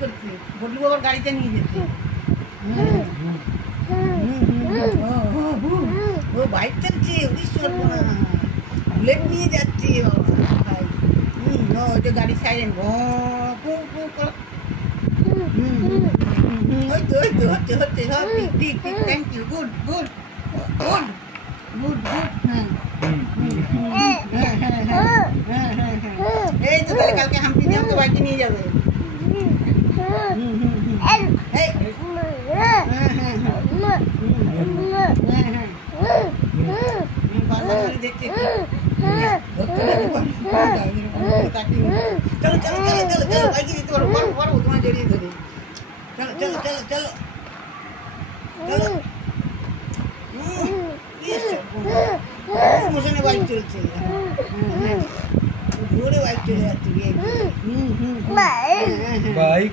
করতে, বদলু বাবার গাড়িটা নিয়ে যেতে। ও বাইক চালছে, বুলেট নিয়ে যাচ্ছে ভাই। ওইটা গাড়ি সাইলেন্ট, ওই তো হচ্ছে সব ঠিক। Thank you, good. এই তো তাহলে কালকে হাম্পি দিয়ে আমাকে বাইকে নিয়ে যাবে। দেখছি চলো বাইকে যেতে পারবো তোমার জড়িয়ে ধরে। চলো মোশনে বাইক চলছে, ঘুরে বাইক চলে যাচ্ছে বাইক।